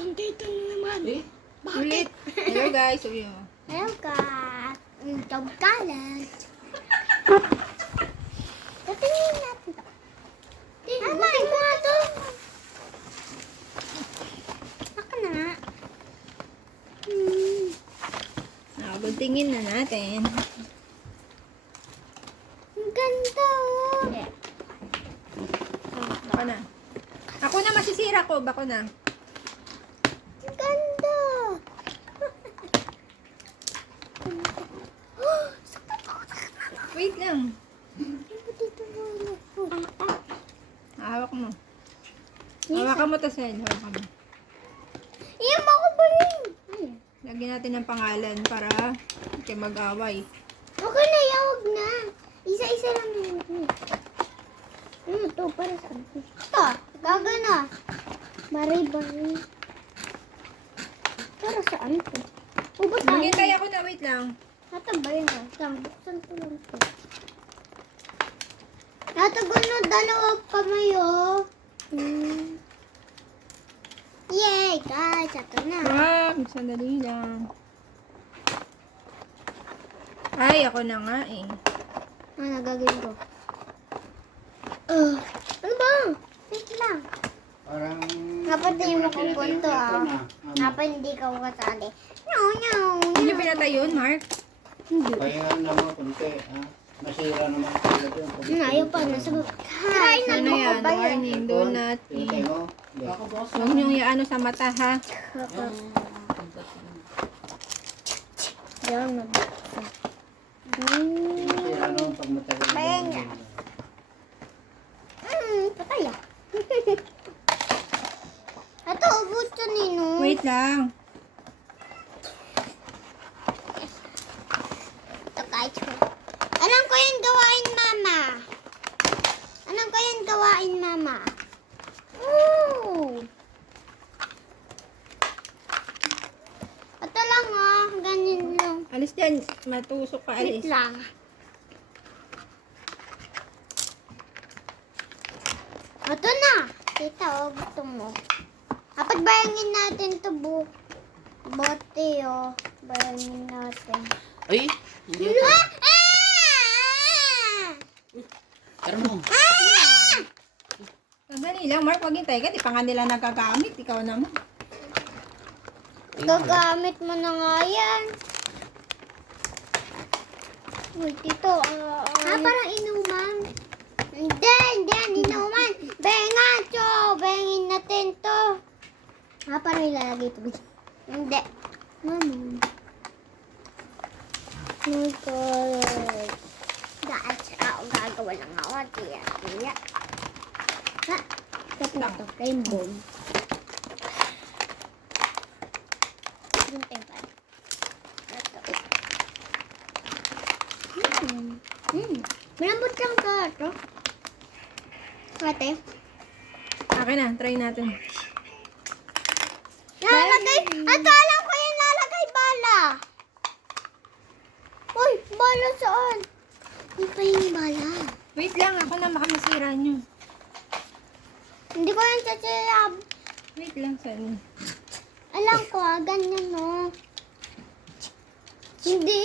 Sandito naman. Eh? Ulit. Hello guys, sabi mo. Hello, Kat. Itong kalat. Tatingin natin to. Amain mo nga to. Ako na nga. Tingin na natin. Ang ganda, oh. Bako na. Ako na masisira ko. Bako na. Ang ganda. Wait lang. Dito mo. Hawak mo. Hawakan mo to, Sel. Hawakan mo. Iyan mo ako ba rin? Lagyan natin ng pangalan para hindi mag-away. Okay na, yawag na. Isa-isa lang na yun. Ano to? Para saan? Ito, gagana. Bari-bari. Para saan to? Ubot tayo. Maghintay ako na. Wait lang. Natabay na. Buksan ko lang to. Natagal na dalawa kamay, oh. Yay, guys. Ito na. Sandali lang. Ay, ako na nga eh. Ano gagawin ko? Ano ba? Wait lang. Parang... Napatay mo kong punto, ah. Ano? Napa hindi ka kasali. No. Hindi nyo pinatay yun, Mark? Hindi. Pahingan naman konti, ha? Masira naman talaga yun. Ayaw pa. Nasa try na Ano mo yan? ba yan? Warning, do not Pinatay eat. mo? Hindi. Huwag nyo iano sa mata, ha? Yan. Masira naman pag matagal. Pahinga. Patay ah. Ito, ubus to nino. Wait lang. Ito kahit ko. Alam ko yung gawain, mama. Alam ko yung gawain, mama. Ooh. Ito lang ah. Ganyan lang. Alis dyan. Matusok ka, Wait alis. lang. Ito na. Tita, oh, gusto mo. Kapag bayangin natin ito, bote, oh. Bayangin natin. Ay! Hindi Ah! ako. Ah! Pero mo. Ah! Sandali lang, Mark. Maghintay ka. Di pa nga nila nagagamit. Ikaw naman. Gagamit mo na nga yan. Uy, tito. Parang inuman. Hindi yan inuman. Bengacho. Bengin natin to. Parang ilalagay ito. Hindi. Mama. Oh my God. Ako gagawa lang ako. Tiya. Ha? Ito na ito. Rainbow. Gunting pa. Ito. Malambot lang ka ito. Ate. Akin na. Try natin. Lalagay. Ato, alam ko yung lalagay bala. Uy, bala saan? Hindi pa yung bala. Wait lang. Ako na. Baka masira nyo. Hindi ko yung sasayab. Wait lang, Sel. Alam ko, ganyan no. Hindi.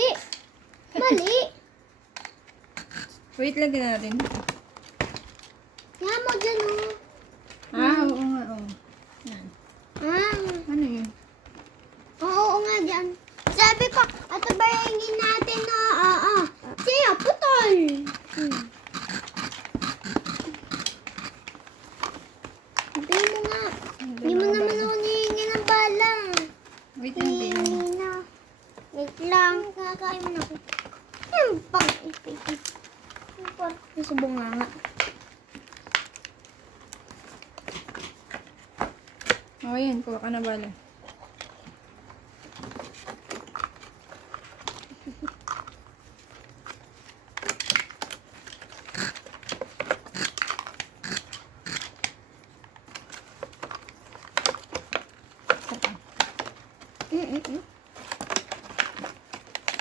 Mali. Wait lang din natin. Yan mo dyan no. Oo nga, oo. Yan. Ano yun? Oo nga dyan. Sabi ko, ato bayangin natin na, siya, putol. Sabi mo nga. Hindi mo naman ako nihingi ng bala. Wait lang din. Hihingi na. Wait lang. Kakain mo na ako. Yung pang-ipit. Yung pang-isubunganga. Oo, yan. Kuha ka na bala.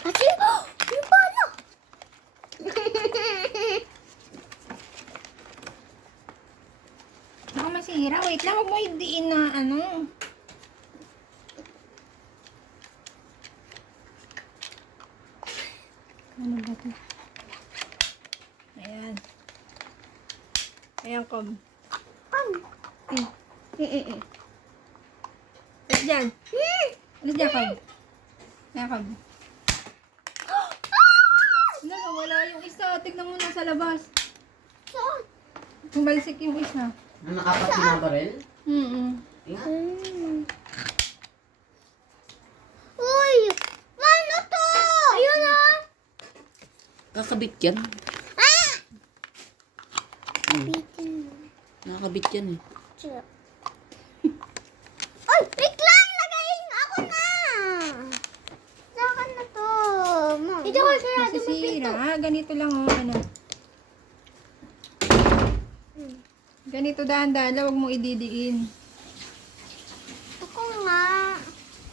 Ate, yung bala. Baka masira. Wait lang. Huwag mo hidiin na ano. Ayan. Ayan, Kob. Mm. Alis dyan. Alis dyan, Kob. Ayan, Kob. Wala, wala yung isa. Tignan mo na sa labas. Saan? Tumalsik yung isa. Ang apat na baril? Ingat. Uy! Ano to? Ayun na! Kakabit yan. Ah! Hmm. Bitin mo. Nakakabit yan eh. Tiyo. Ay! Wait lang! Lagayin! Ako na! Saan na to? Ito ko sarado mo pinto. Nasisira. Ganito lang oh. Ano. Ganito dahan-dahan. Huwag mo ididiin. Ako nga.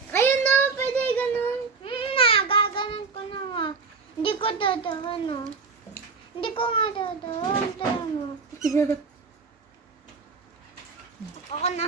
Ayun na, pwede ganun. Gaganon ko na nga. Hindi ko dadahan, no. Hindi ko nga dadahan. Tayo mo. Ako na.